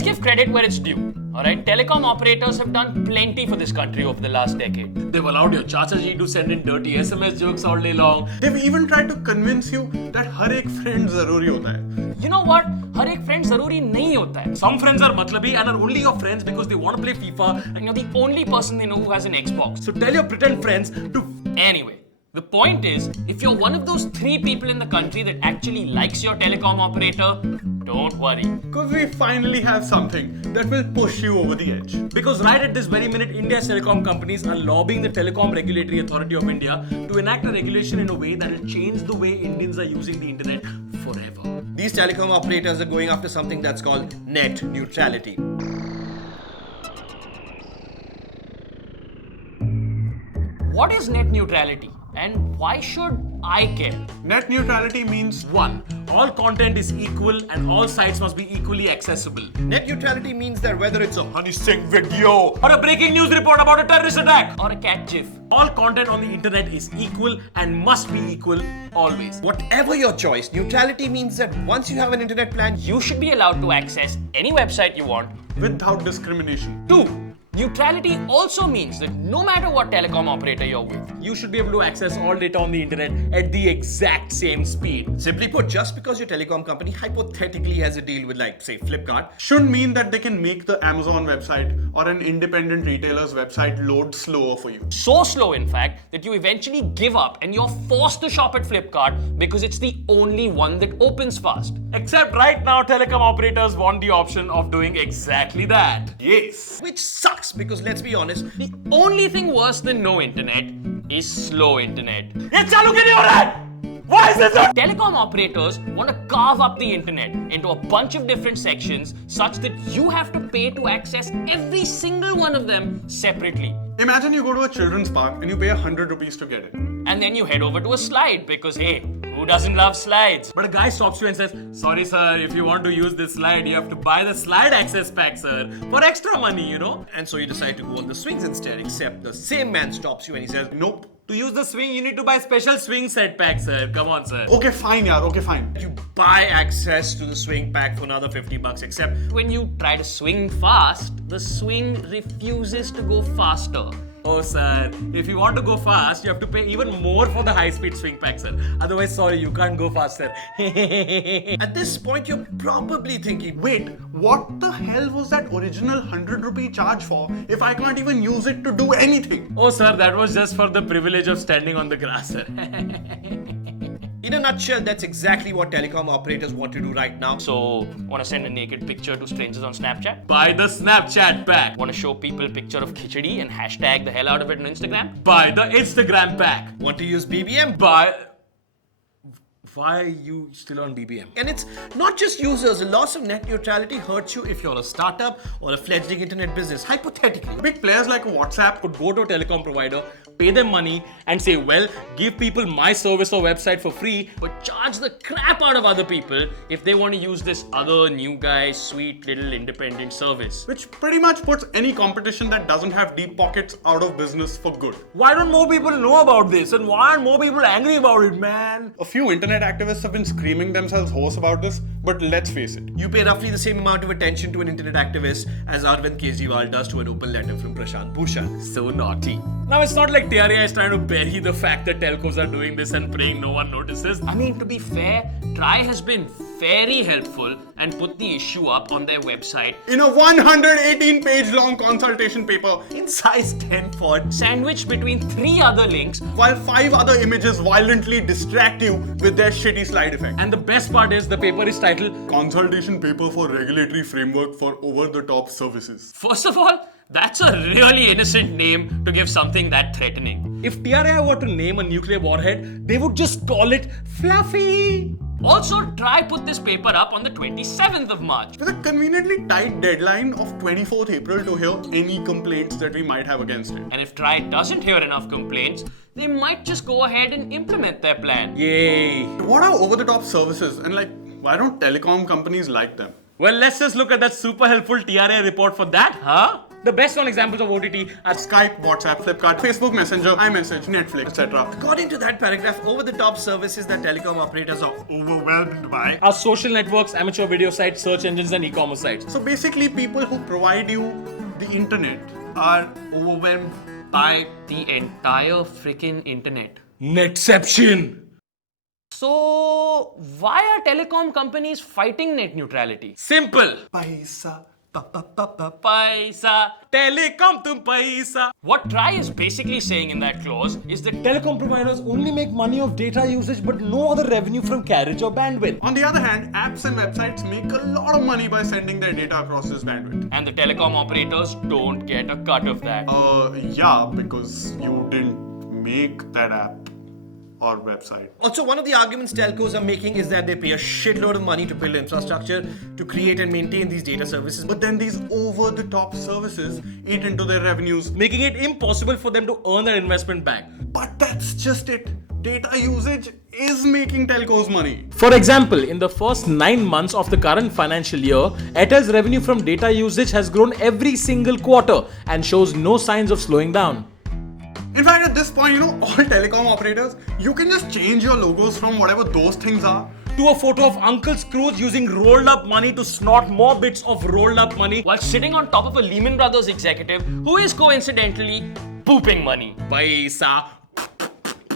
let's give credit where it's due. Alright, telecom operators have done plenty for this country over the last decade. They've allowed your Chachaji to send in dirty SMS jokes all day long. They've even tried to convince you that हर एक friend जरूरी होता है. You know what? हर एक friend जरूरी नहीं होता है. Some friends are matlabi and are only your friends because they want to play FIFA and you're the only person they know who has an Xbox. So tell your pretend friends to... Anyway. The point is, if you're one of those 3 people in the country that actually likes your telecom operator, don't worry. Because we finally have something that will push you over the edge. Because right at this very minute, India's telecom companies are lobbying the Telecom Regulatory Authority of India to enact a regulation in a way that will change the way Indians are using the internet forever. These telecom operators are going after something that's called net neutrality. What is net neutrality? And why should I care? Net neutrality means 1. All content is equal and all sites must be equally accessible. Net neutrality means that whether it's a Honey Singh video or a breaking news report about a terrorist attack or a cat gif, all content on the internet is equal and must be equal always. whatever your choice, neutrality means that once you have an internet plan, You should be allowed to access any website you want. without discrimination. 2. Neutrality also means that no matter what telecom operator you're with, you should be able to access all data on the internet at the exact same speed. simply put, just because your telecom company hypothetically has a deal with, like, say, Flipkart, Shouldn't mean that they can make the Amazon website or an independent retailer's website load slower for you. So slow, in fact, that you eventually give up and you're forced to shop at Flipkart because it's the only one that opens fast. Except right now, telecom operators want the option of doing exactly that. Yes. which sucks because let's be honest, The only thing worse than no internet is slow internet. Ye chalu kyun nahi ho raha hai? Why is this so? Telecom operators want to carve up the internet into a bunch of different sections such that you have to pay to access every single one of them separately. Imagine you go to a children's park and you pay 100 rupees to get it. And then you head over to a slide because, hey, who doesn't love slides? But a guy stops you and says, sorry sir, if you want to use this slide, you have to buy the slide access pack, sir, for extra money, you know? and so you decide to go on the swings instead, except the same man stops you and he says, Nope. To use the swing, you need to buy special swing set pack, sir. Come on, sir. Okay, fine, yaar. Okay, fine. you buy access to the swing pack for another $50, except When you try to swing fast, the swing refuses to go faster. Oh, sir, if you want to go fast, you have to pay even more for the high-speed swing pack, sir. Otherwise, sorry, you can't go faster. at this point you're probably thinking, Wait, what the hell was that original 100 rupee charge for if I can't even use it to do anything? Oh, sir, that was just for the privilege of standing on the grass, sir. in a nutshell, that's exactly what telecom operators want to do right now. So, want to send a naked picture to strangers on Snapchat? Buy the Snapchat pack. Want to show people a picture of khichdi and hashtag the hell out of it on Instagram? Buy the Instagram pack. Want to use BBM? Buy... Why are you still on BBM? And it's not just users. The loss of net neutrality hurts you if you're a startup or a fledgling internet business. Hypothetically, Big players like WhatsApp Could go to a telecom provider, pay them money, and say, well, give people my service or website for free, but charge the crap out of other people if they want to use this other new guy, sweet little independent service. which pretty much puts any competition that doesn't have deep pockets out of business for good. Why don't more people know about this? And why aren't more people angry about it, man? A few internet activists have been screaming themselves hoarse about this, but let's face it. you pay roughly the same amount of attention to an internet activist as Arvind Kejriwal does to an open letter from Prashant Bhushan. So naughty. Now, it's not like TRAI is trying to bury the fact that telcos are doing this and praying no one notices. I mean, to be fair, TRAI has been very helpful and put the issue up on their website In a 118-page long consultation paper, In size 10 font. sandwiched between 3 other links. while 5 other images violently distract you with their shitty slide effect. And the best part is the paper is titled, Consultation paper for regulatory framework for over-the-top services. first of all, that's a really innocent name to give something that threatening. If TRAI were to name a nuclear warhead, they would just call it Fluffy. Also, TRAI put this paper up on the 27th of March. With a conveniently tight deadline of 24th April to hear any complaints that we might have against it. And if TRAI doesn't hear enough complaints, they might just go ahead and implement their plan. Yay! What are over-the-top services and why don't telecom companies like them? Well, let's just look at that super helpful TRAI report for that, huh? The best known examples of OTT are Skype, WhatsApp, Flipkart, Facebook Messenger, iMessage, Netflix, etc. According to that paragraph, over-the-top services that telecom operators are overwhelmed by our social networks, amateur video sites, search engines, and e-commerce sites. So basically, people who provide you the internet are overwhelmed by The entire freaking internet. Netception! So, why are telecom companies fighting net neutrality? Simple. paisa. Paisa. Telecom tum paisa. What Try is basically saying in that clause is that telecom providers only make money of data usage but no other revenue from carriage or bandwidth. On the other hand, apps and websites make a lot of money by sending their data across this bandwidth. And the telecom operators don't get a cut of that. Yeah, because you didn't make that app or website. Also, one of the arguments telcos are making is that they pay a shitload of money to build infrastructure to create and maintain these data services. But then these over-the-top services eat into their revenues. Making it impossible for them to earn their investment back. But that's just it. Data usage is making telcos money. For example, in the first 9 months of the current financial year, Airtel's revenue from data usage has grown every single quarter and shows no signs of slowing down. In fact, at this point, all telecom operators, you can just change your logos from whatever those things are To a photo of Uncle Scrooge using rolled up money to snort more bits of rolled up money while sitting on top of a Lehman Brothers executive who is coincidentally pooping money. Paisa.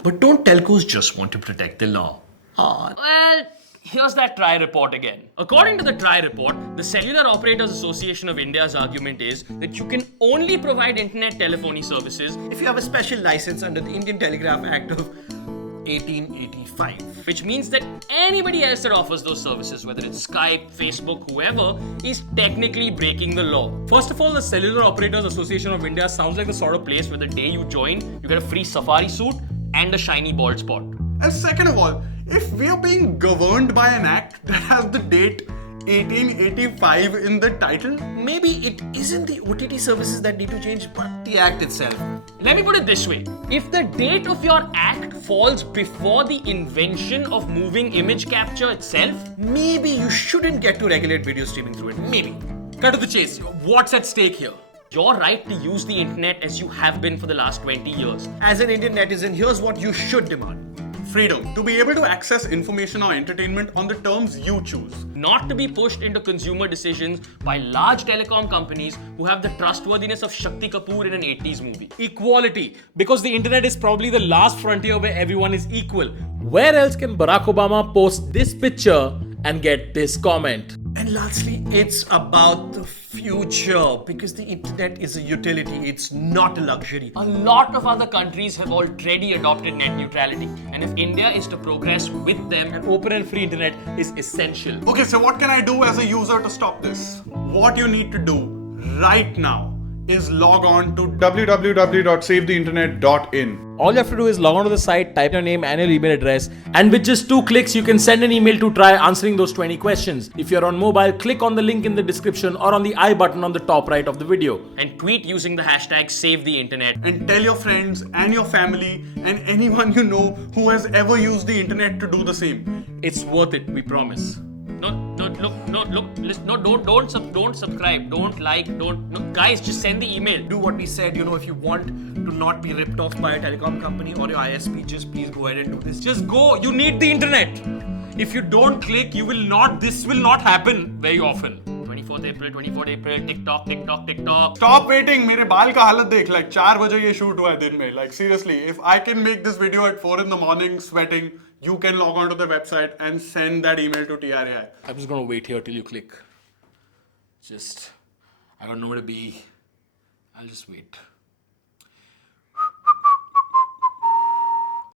But don't telcos just want to protect the law? Well, here's that Try report again. According to the Try report, the Cellular Operators Association of India's argument is that you can only provide internet telephony services, If you have a special license under the Indian Telegraph Act of 1885. which means that anybody else that offers those services, whether it's Skype, Facebook, whoever, is technically breaking the law. First of all, the Cellular Operators Association of India sounds like the sort of place where the day you join, you get a free safari suit and a shiny bald spot. And second of all, if we are being governed by an act that has the date 1885 in the title, Maybe it isn't the OTT services that need to change, but the act itself. Let me put it this way. If the date of your act falls before the invention of moving image capture itself, Maybe you shouldn't get to regulate video streaming through it. Maybe. cut to the chase. What's at stake here? Your right to use the internet as you have been for the last 20 years. As an Indian netizen, here's what you should demand. freedom to be able to access information or entertainment on the terms you choose. Not to be pushed into consumer decisions by large telecom companies who have the trustworthiness of Shakti Kapoor in an 80s movie. Equality, because the internet is probably the last frontier where everyone is equal. Where else can Barack Obama post this picture and get this comment? And lastly, it's about the future because the internet is a utility, it's not a luxury. A lot of other countries have already adopted net neutrality, and if India is to progress with them, an open and free internet is essential. Okay, so what can I do as a user to stop this? What you need to do right now is log on to www.savetheinternet.in. All you have to do is log on to the site, type your name and your email address, and with just 2 clicks, you can send an email to Try answering those 20 questions. If you're on mobile, click on the link in the description or on the I button on the top right of the video. And tweet using the hashtag SaveTheInternet. And tell your friends and your family and anyone you know who has ever used the internet to do the same. It's worth it, we promise. Don't subscribe, don't like, guys, just send the email. Do what we said, if you want to not be ripped off by a telecom company or your ISP, just please go ahead and do this. Just go, you need the internet. If you don't click, this will not happen very often. 24th April, TikTok. Stop waiting, मेरे बाल का हालत देख, like 4 बजे ये shoot हुआ है दिन में. Like seriously, if I can make this video at 4 in the morning sweating, you can log on to the website and send that email to TRAI. I'm just gonna wait here till you click. I don't know where to be. I'll just wait.